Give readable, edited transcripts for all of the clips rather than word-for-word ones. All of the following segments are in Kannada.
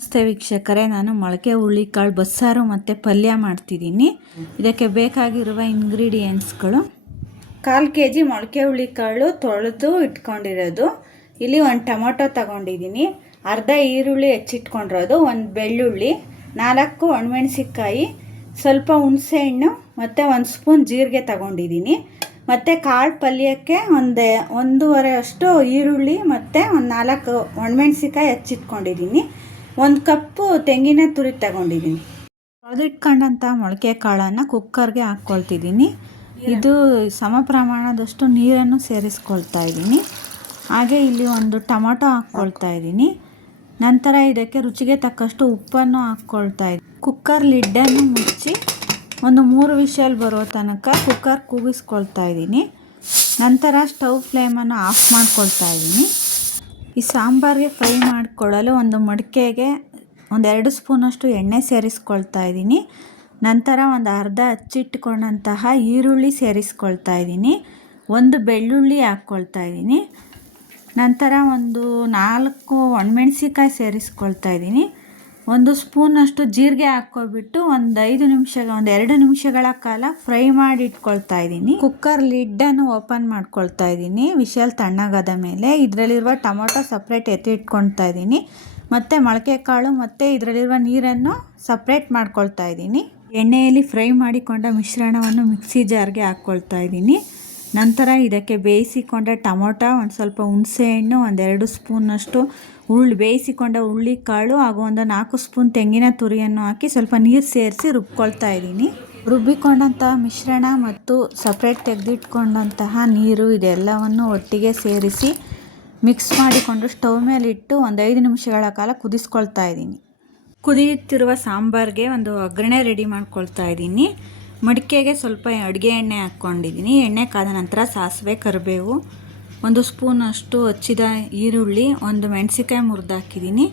ನಮಸ್ತೆ ವೀಕ್ಷಕರೇ, ನಾನು ಮೊಳಕೆ ಹುರುಳಿಕಾಳು ಬಸ್ಸಾರು ಮತ್ತು ಪಲ್ಯ ಮಾಡ್ತಿದ್ದೀನಿ. ಇದಕ್ಕೆ ಬೇಕಾಗಿರುವ ಇಂಗ್ರೀಡಿಯೆಂಟ್ಸ್ಗಳು: 1/4 kg ಮೊಳಕೆ ಹುರುಳಿಕಾಳು ತೊಳೆದು ಇಟ್ಕೊಂಡಿರೋದು, ಇಲ್ಲಿ 1 ಟೊಮೊಟೊ ತಗೊಂಡಿದ್ದೀನಿ, ಅರ್ಧ ಈರುಳ್ಳಿ ಹೆಚ್ಚಿಟ್ಕೊಂಡಿರೋದು, 1 ಬೆಳ್ಳುಳ್ಳಿ, 4 ಒಣಮೆಣಸಿನ್ಕಾಯಿ, ಸ್ವಲ್ಪ ಹುಣಸೆಹಣ್ಣು ಮತ್ತು 1 ಸ್ಪೂನ್ ಜೀರಿಗೆ ತಗೊಂಡಿದ್ದೀನಿ. ಮತ್ತು ಕಾಳು ಪಲ್ಯಕ್ಕೆ 1.5 ಅಷ್ಟು ಈರುಳ್ಳಿ ಮತ್ತು 4 ಒಣಮೆಣಸಿನ್ಕಾಯಿ ಹೆಚ್ಚಿಟ್ಕೊಂಡಿದ್ದೀನಿ. 1 ಕಪ್ಪು ತೆಂಗಿನ ತುರಿ ತಗೊಂಡಿದ್ದೀನಿ. ತೊಳೆದಿಟ್ಕೊಂಡಂಥ ಮೊಳಕೆ ಕಾಳನ್ನು ಕುಕ್ಕರ್ಗೆ ಹಾಕ್ಕೊಳ್ತಿದ್ದೀನಿ. ಇದು ಸಮ ಪ್ರಮಾಣದಷ್ಟು ನೀರನ್ನು ಸೇರಿಸ್ಕೊಳ್ತಾ ಇದ್ದೀನಿ. ಹಾಗೆ ಇಲ್ಲಿ 1 ಟೊಮೊಟೊ ಹಾಕ್ಕೊಳ್ತಾ ಇದ್ದೀನಿ. ನಂತರ ಇದಕ್ಕೆ ರುಚಿಗೆ ತಕ್ಕಷ್ಟು ಉಪ್ಪನ್ನು ಹಾಕ್ಕೊಳ್ತಾ ಇದ್ದೀನಿ. ಕುಕ್ಕರ್ ಲಿಡ್ಡನ್ನು ಮುಚ್ಚಿ 3 ವಿಷಲ್ ಬರೋ ತನಕ ಕುಕ್ಕರ್ ಕೂಗಿಸ್ಕೊಳ್ತಾ ಇದ್ದೀನಿ. ನಂತರ ಸ್ಟವ್ ಫ್ಲೇಮನ್ನು ಆಫ್ ಮಾಡ್ಕೊಳ್ತಾ ಇದ್ದೀನಿ. ಈ ಸಾಂಬಾರಿಗೆ ಫ್ರೈ ಮಾಡಿಕೊಳ್ಳಲು ಒಂದು ಮಡಿಕೆಗೆ 2 ಸ್ಪೂನಷ್ಟು ಎಣ್ಣೆ ಸೇರಿಸ್ಕೊಳ್ತಾ ಇದ್ದೀನಿ. ನಂತರ ಅರ್ಧ ಹಚ್ಚಿಟ್ಕೊಂಡಂತಹ ಈರುಳ್ಳಿ ಸೇರಿಸ್ಕೊಳ್ತಾ ಇದ್ದೀನಿ. 1 ಬೆಳ್ಳುಳ್ಳಿ ಹಾಕ್ಕೊಳ್ತಾ ಇದ್ದೀನಿ. ನಂತರ 4 ಒಣಮೆಣಸಿನ್ಕಾಯಿ ಸೇರಿಸ್ಕೊಳ್ತಾ ಇದ್ದೀನಿ. 1 ಸ್ಪೂನಷ್ಟು ಜೀರಿಗೆ ಹಾಕ್ಕೊಬಿಟ್ಟು 2 ನಿಮಿಷಗಳ ಕಾಲ ಫ್ರೈ ಮಾಡಿ ಇಟ್ಕೊಳ್ತಾ ಇದ್ದೀನಿ. ಕುಕ್ಕರ್ ಲಿಡ್ಡನ್ನು ಓಪನ್ ಮಾಡ್ಕೊಳ್ತಾ ಇದ್ದೀನಿ. ವಿಷಲ್ ತಣ್ಣಗಾದ ಮೇಲೆ ಇದರಲ್ಲಿರುವ ಟೊಮೊಟೊ ಸಪ್ರೇಟ್ ಎತ್ತಿ ಇಟ್ಕೊಳ್ತಾ ಇದ್ದೀನಿ. ಮತ್ತು ಮೊಳಕೆ ಕಾಳು ಮತ್ತು ಇದರಲ್ಲಿರುವ ನೀರನ್ನು ಸಪ್ರೇಟ್ ಮಾಡ್ಕೊಳ್ತಾ ಇದ್ದೀನಿ. ಎಣ್ಣೆಯಲ್ಲಿ ಫ್ರೈ ಮಾಡಿಕೊಂಡ ಮಿಶ್ರಣವನ್ನು ಮಿಕ್ಸಿ ಜಾರ್ಗೆ ಹಾಕ್ಕೊಳ್ತಾ ಇದ್ದೀನಿ. ನಂತರ ಇದಕ್ಕೆ ಬೇಯಿಸಿಕೊಂಡ ಟೊಮೊಟೊ, ಸ್ವಲ್ಪ ಹುಣಸೆಹಣ್ಣು, 2 ಸ್ಪೂನಷ್ಟು ಬೇಯಿಸಿಕೊಂಡ ಹುರುಳಿಕಾಳು ಹಾಗೂ 4 ಸ್ಪೂನ್ ತೆಂಗಿನ ತುರಿಯನ್ನು ಹಾಕಿ ಸ್ವಲ್ಪ ನೀರು ಸೇರಿಸಿ ರುಬ್ಕೊಳ್ತಾ ಇದ್ದೀನಿ. ರುಬ್ಬಿಕೊಂಡಂತಹ ಮಿಶ್ರಣ ಮತ್ತು ಸಪ್ರೇಟ್ ತೆಗೆದಿಟ್ಕೊಂಡಂತಹ ನೀರು ಇದೆಲ್ಲವನ್ನು ಒಟ್ಟಿಗೆ ಸೇರಿಸಿ ಮಿಕ್ಸ್ ಮಾಡಿಕೊಂಡು ಸ್ಟವ್ ಮೇಲಿಟ್ಟು 5 ನಿಮಿಷಗಳ ಕಾಲ ಕುದಿಸ್ಕೊಳ್ತಾ ಇದ್ದೀನಿ. ಕುದಿಯುತ್ತಿರುವ ಸಾಂಬಾರಿಗೆ ಒಗ್ಗರಣೆ ರೆಡಿ ಮಾಡ್ಕೊಳ್ತಾ ಇದ್ದೀನಿ. ಮಡಿಕೆಗೆ ಸ್ವಲ್ಪ ಅಡುಗೆ ಎಣ್ಣೆ ಹಾಕ್ಕೊಂಡಿದ್ದೀನಿ. ಎಣ್ಣೆ ಕಾದ ನಂತರ ಸಾಸಿವೆ, ಕರಿಬೇವು, 1 ಸ್ಪೂನಷ್ಟು ಹಚ್ಚಿದ ಈರುಳ್ಳಿ, 1 ಮೆಣಸಿನ್ಕಾಯಿ ಮುರಿದು ಹಾಕಿದ್ದೀನಿ.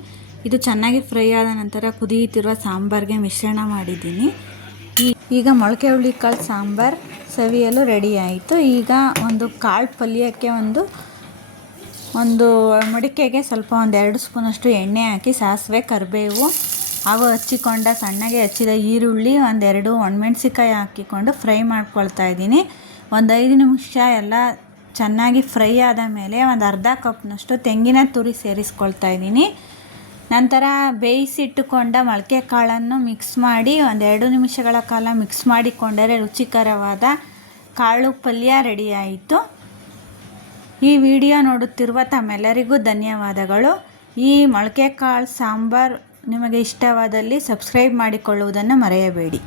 ಇದು ಚೆನ್ನಾಗಿ ಫ್ರೈ ಆದ ನಂತರ ಕುದಿಯುತ್ತಿರುವ ಸಾಂಬಾರಿಗೆ ಮಿಶ್ರಣ ಮಾಡಿದ್ದೀನಿ. ಈಗ ಮೊಳಕೆ ಹುರುಳಿಕಾಳು ಸಾಂಬಾರು ಸವಿಯಲು ರೆಡಿ ಆಯಿತು. ಈಗ ಕಾಳು ಪಲ್ಯಕ್ಕೆ ಒಂದು ಮಡಿಕೆಗೆ ಸ್ವಲ್ಪ 2 ಸ್ಪೂನಷ್ಟು ಎಣ್ಣೆ ಹಾಕಿ ಸಾಸಿವೆ, ಕರಿಬೇವು ಹಾಗೂ ಸಣ್ಣಗೆ ಹಚ್ಚಿದ ಈರುಳ್ಳಿ, 2 ಒಣಮೆಣಸಿನ್ಕಾಯಿ ಹಾಕಿಕೊಂಡು ಫ್ರೈ ಮಾಡ್ಕೊಳ್ತಾ ಇದ್ದೀನಿ. 5 ನಿಮಿಷ ಎಲ್ಲ ಚೆನ್ನಾಗಿ ಫ್ರೈ ಆದ ಮೇಲೆ ಅರ್ಧ ಕಪ್ನಷ್ಟು ತೆಂಗಿನ ತುರಿ ಸೇರಿಸ್ಕೊಳ್ತಾ ಇದ್ದೀನಿ. ನಂತರ ಬೇಯಿಸಿಟ್ಟುಕೊಂಡ ಮೊಳಕೆ ಕಾಳನ್ನು ಮಿಕ್ಸ್ ಮಾಡಿ 2 ನಿಮಿಷಗಳ ಕಾಲ ಮಿಕ್ಸ್ ಮಾಡಿಕೊಂಡರೆ ರುಚಿಕರವಾದ ಕಾಳು ಪಲ್ಯ ರೆಡಿ ಆಯಿತು. ಈ ವಿಡಿಯೋ ನೋಡುತ್ತಿರುವ ತಮ್ಮೆಲ್ಲರಿಗೂ ಧನ್ಯವಾದಗಳು. ಈ ಮೊಳಕೆ ಕಾಳು ಸಾಂಬಾರು ನಿಮಗೆ ಇಷ್ಟವಾದಲ್ಲಿ ಸಬ್ಸ್ಕ್ರೈಬ್ ಮಾಡಿಕೊಳ್ಳುವುದನ್ನು ಮರೆಯಬೇಡಿ.